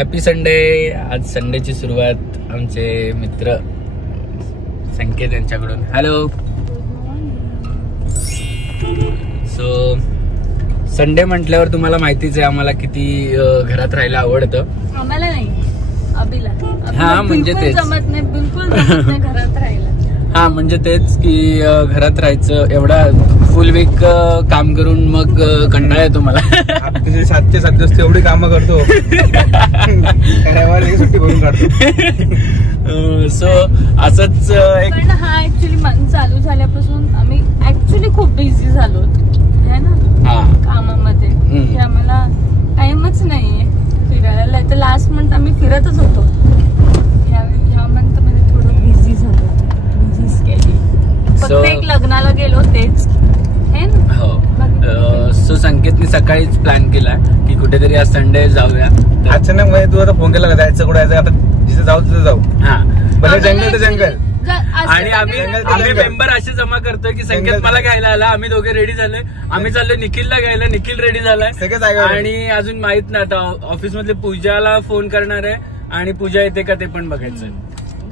Happy Sunday. आज संडेची सुरुवात आमचे मित्र संकेत यांच्याकडून. हॅलो. सो संडे म्हटल्यावर तुम्हाला माहितीच आहे आम्हाला किती घरात राहायला आवडतं. आम्हाला नाही, अभिला. हा म्हणजे तेच जमत नाही, बिलकुल जमत नाही घरात राहायला. हा म्हणजे तेच की घरात राहायचं, एवढा फुल वीक काम करून मग कंटाळा येतो मला. 7 ते 7 दिवस एवढी कामं करतो, सुट्टी भरून काढतो. सो असंच एक पण हा ऍक्च्युली मन चालू झाल्यापासून आम्ही ऍक्च्युली खूप बिझी झालो है ना कामामध्ये. आम्हाला टाइमच नाहीये फिरायला. तर लास्ट मंथ आम्ही फिरतच होतो. ह्या मंथ मध्ये थोडं बिझी झालो, बिझी स्केड्यूल. फक्त एक लग्नाला गेलो तेच है ना. हो. सो संकेतने सकाळीच प्लॅन केला की कुठेतरी आज संडे जाऊया. अचानक मध्ये तू आता फोन केला का जायचं कुठे जायचं, आता जिथे जाऊ तिथे जाऊ. हा भले जंगल तर जंगल. आणि आम्ही मेंबर असे जमा करतोय की संकेत मला घ्यायला आला, आम्ही दोघे रेडी झालोय, आम्ही चाललोय निखिलला घ्यायला, निखिल रेडी झालाय. आणि अजून माहित नाही आता ऑफिस मधले पूजाला फोन करणार आहे आणि पूजा येते का ते पण बघायचं.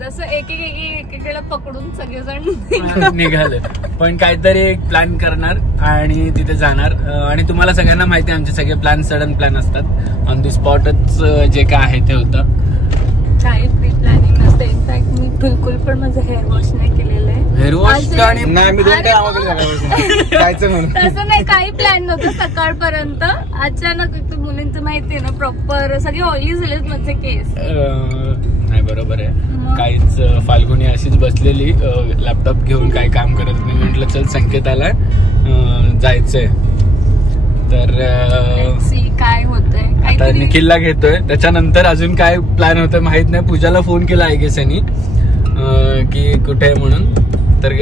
जसं एकेकाला पकडून सगळेजण निघाले. पण काहीतरी एक प्लॅन करणार आणि तिथे जाणार. आणि तुम्हाला सगळ्यांना माहिती आहे आमचे सगळे प्लॅन सडन प्लॅन असतात. ऑन दी स्पॉटच जे काय आहे ते होतं. काही प्री प्लॅनिंग नसतं. इनफॅक्ट मी बिलकुल पण माझं हेअर वॉश नाही केलेलं आहे. हेअर वॉश नाही, मी 2 कामाकडे जायचं म्हणून. तसं नाही, काही प्लॅन नव्हतं सकाळपर्यंत. अचानक मुलींचं माहितीये ना, प्रॉपर सगळे ऑइली झालेत माझे केस. नाही बरोबर आहे. काहीच फाल्गुनी अशीच बसलेली लॅपटॉप घेऊन काही काम करत नाही. म्हटलं चल संकेत आलाय, जायचंय. तर काय होतंय आता निखिलला घेतोय, त्याच्यानंतर अजून काय प्लॅन होतं माहित नाही. पूजाला फोन केला आय गेस यांनी की कुठे आहे म्हणून. तर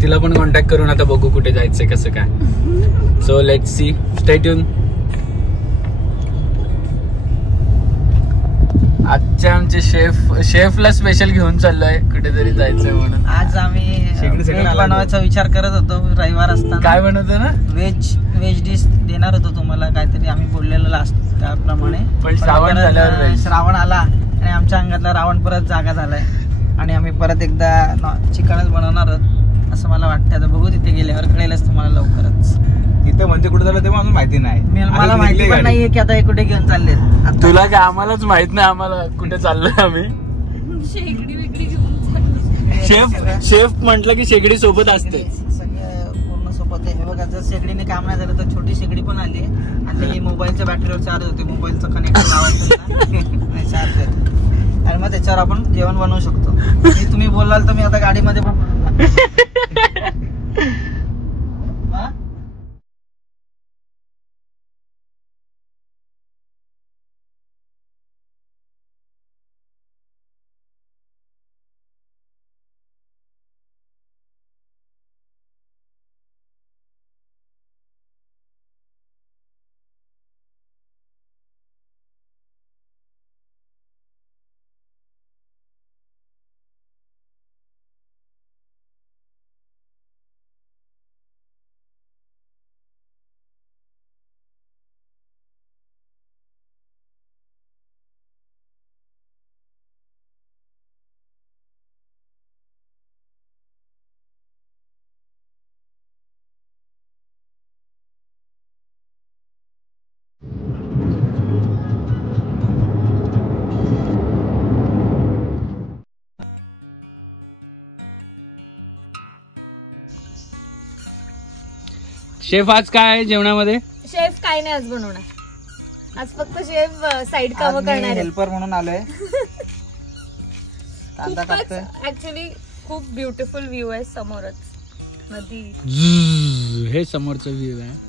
तिला पण कॉन्टॅक्ट करून आता बघू कुठे जायचंय कसं काय. So let's see, stay tune. आजच्या आमचे शेफला स्पेशल घेऊन चाललोय कुठेतरी जायचंय म्हणून. आज आम्ही बनवायचा विचार करत होतो. रविवार असताना काय बनवतो ना, व्हेज डिश देणार होतो तुम्हाला काहीतरी, आम्ही बोललेलो लास्ट त्याप्रमाणे. पण श्रावण आला आणि आमच्या अंगातला रावण परत जागा झालाय आणि आम्ही परत एकदा चिकनच बनवणार आहोत असं मला वाटतं. आता बघू, तिथे गेल्यावर कळेलच तुम्हाला लवकरच. तिथे म्हणजे कुठे झालं ते मला माहिती नाही. मला माहिती पण नाहीये की आता हे कुठे घेऊन चालले. तुला काय, आम्हालाच माहित नाही आम्हाला कुठे चाललोय आम्ही. शेगडी वेगळी घेऊन शेफ म्हटलं की शेगडी सोबत असते. पूर्ण सोबत आहे. हे बघा, जर शेगडीने काम नाही झालं तर छोटी शेगडी पण आली आणि ही मोबाईलच्या बॅटरीवर चार्ज होते. मोबाईलचं कनेक्शन लावायचं चार्ज होते आणि मग त्याच्यावर आपण जेवण बनवू शकतो. तुम्ही बोलाल तर मी आता गाडीमध्ये पण शेफ आज काय आहे जेवणामध्ये? शेफ काय नाही आज बनवणार. आज फक्त शेफ साईड काम करणार आहे. हेल्पर म्हणून आलोय. कांदा कापतोय. ऍक्च्युली खूप ब्युटिफुल व्ह्यू आहे समोरच नदी. हे समोरचा व्ह्यू आहे.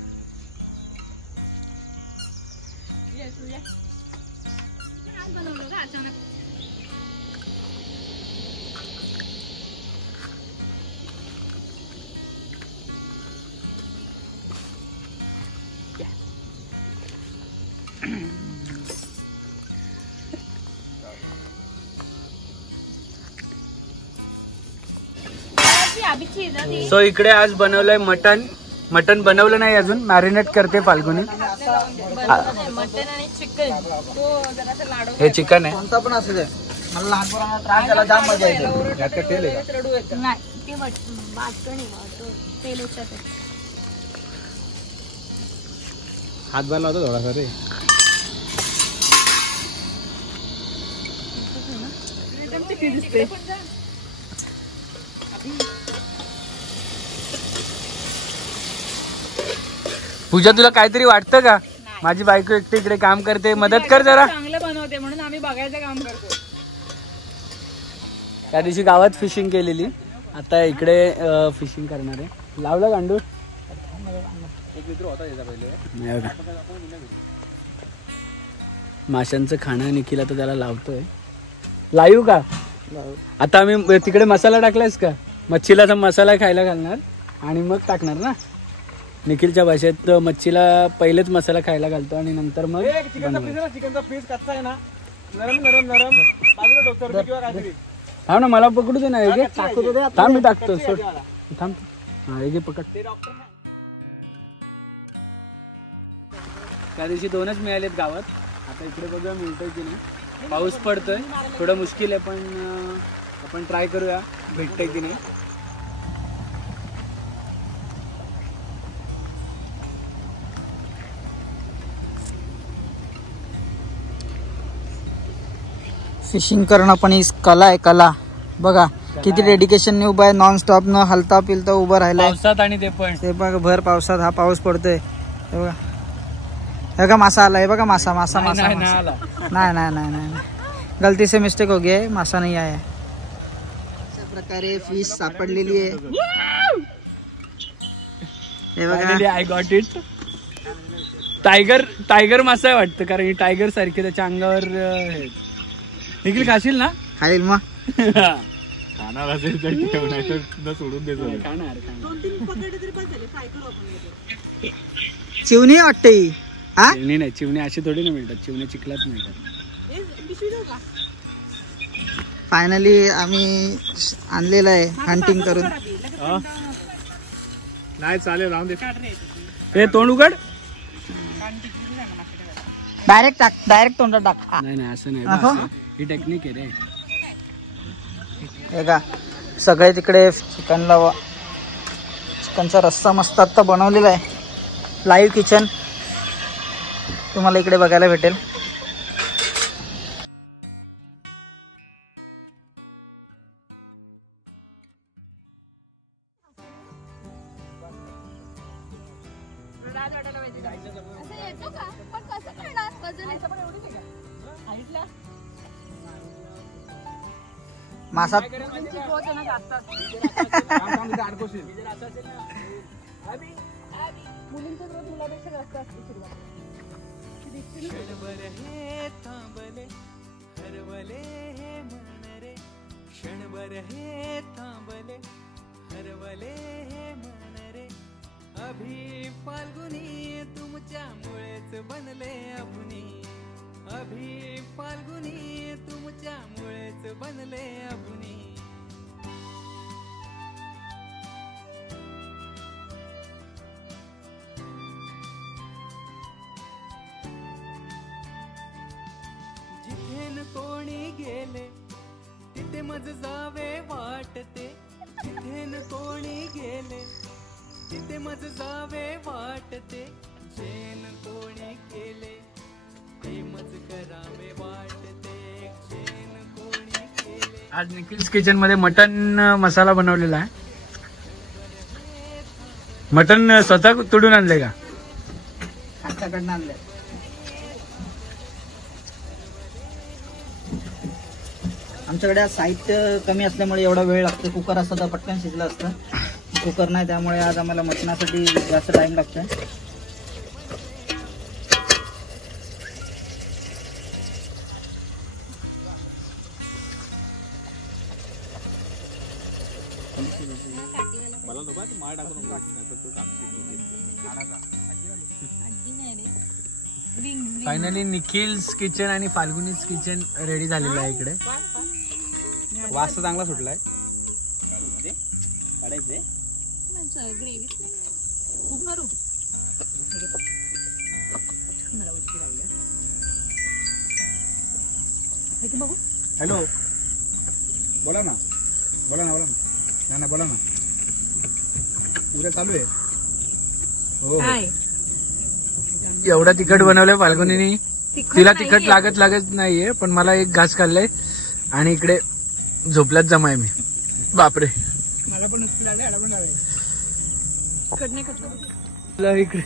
सो इकडे आज बनवलंय मटन मटन बनवलं नाही अजून, मॅरिनेट करते फाल्गुनी. मटन आणि चिकन तो जरासा लाडू. हे चिकन आहे. कोणता पण असू दे, मला लहानपणाला त्रास झाला, जाम मजा येते. रडू येतं. नाही ते भातकणी तेल येतात. हात भरला होता थोडासा रे. पूजा तुला काहीतरी वाटतं का? माझी बायको एकटी इकडे काम करते, मदत कर जरा. चांगलं बनवते म्हणून आम्ही बघायचं काम करतो. त्या दिवशी गावात फिशिंग केलेली, आता इकडे फिशिंग करणार आहे. लावला गांडूळ माशांचं खाणं निखिल आता त्याला लावतोय. लाईव का? आता आम्ही तिकडे मसाला टाकलायस का? मच्छीला मसाला खायला घालणार आणि मग टाकणार ना. निखिलच्या भाषेत मच्छीला पहिलेच मसाला खायला घालतो आणि नंतर मग चिकनचा पीस कच्चा आहे ना, नरम नरम नरम बाजूला डोक्यावर किंवा काहीतरी. थांब ना, मला पकडू दे ना. थांब मी टाकतो. सोड थांब. हा हे पकड. त्या दिवशी 2च मिळालेत गावात. आता इकडे बघूया मिळतोय की नाही. पाऊस पडतोय, थोडं मुश्किल आहे, पण आपण ट्राय करूया भेटतंय की नाही. फिशिंग करणं पण ही कला आहे, कला. बघा किती डेडिकेशन उभा आहे, नॉन स्टॉप न हलता पिलता उभं राहिलाय पावसात. आणि ते बघा भर पावसात, हा पाऊस पडतोय. हे बघा, हे बघा मासा आलाय. बघा मासा मासा मासा नाही नाही नाही नाही, गलती से मिस्टेक हो गया है, मासा नाही आहे. अशा प्रकारे फिश सापडलेली आहे. हे बघा, आय गॉट इट. टायगर मासा आहे वाटतं, कारण ही टायगर सारखे त्याच्या अंगावर. निखिल खाशील ना? खाईल मग. खाणार असेल तर ठेव, नाही तर सोडून देतो. चिवणी वाटते ही. हा चिवणी नाही, चिवणी अशी थोडी ना मिळतात, चिवणी चिखलात मिळतात. फायनली आम्ही आणलेलं आहे हंटिंग करून. नाही चालेल, राहून दे. ते तोंड उघड. डायरेक्ट टाक, डायरेक्ट तोंडात टाक. नाही नाही असं नाही, ही टेक्निक आहे रे. हे का सगळे तिकडे चिकनचा रस्सा मस्त आता बनवलेला आहे. लाईव्ह किचन तुम्हाला इकडे बघायला भेटेल. मासा अभी फाल्गुनी तुमच्यामुळेच बनले अभुनी. अभी फाल्गुनी तुमच्यामुळेच बनले अभुनी. जिथेन कोणी गेले तिथे मज जावे वाटते. जिथेन कोणी गेले तिथे मज जावे वाटते. जेन कोणी केले ते मज करावे वाटते. जेन कोणी केले. आज निखिल्स किचन मध्ये मटन मसाला बनवलेला आहे. मटन स्वतः तुडून आणले का? आमच्याकडनं आणलंय. आमच्याकडे आज साहित्य कमी असल्यामुळे एवढा वेळ लागतो. कुकर असतं तर पटकन शिजलं असतं, कुकर नाही, त्यामुळे आज आम्हाला मटणासाठी जास्त टाइम लागतोय. फायनली निखिल्स किचन आणि फाल्गुनीज किचन रेडी झालेलं आहे. इकडे वास तर चांगला सुटलाय. खूप किती बघू. हॅलो, बोला ना बोला ना बोला ना. नाही बोला ना. उद्या चालू आहे. हो एवढा तिखट बनवलंय फाल्गुनीने. तिला तिखट लागत नाहीये, पण मला एक घास खाल्लाय आणि इकडे झोपल्यात जमाय मी. बापरे, मला पण लागले. इकडे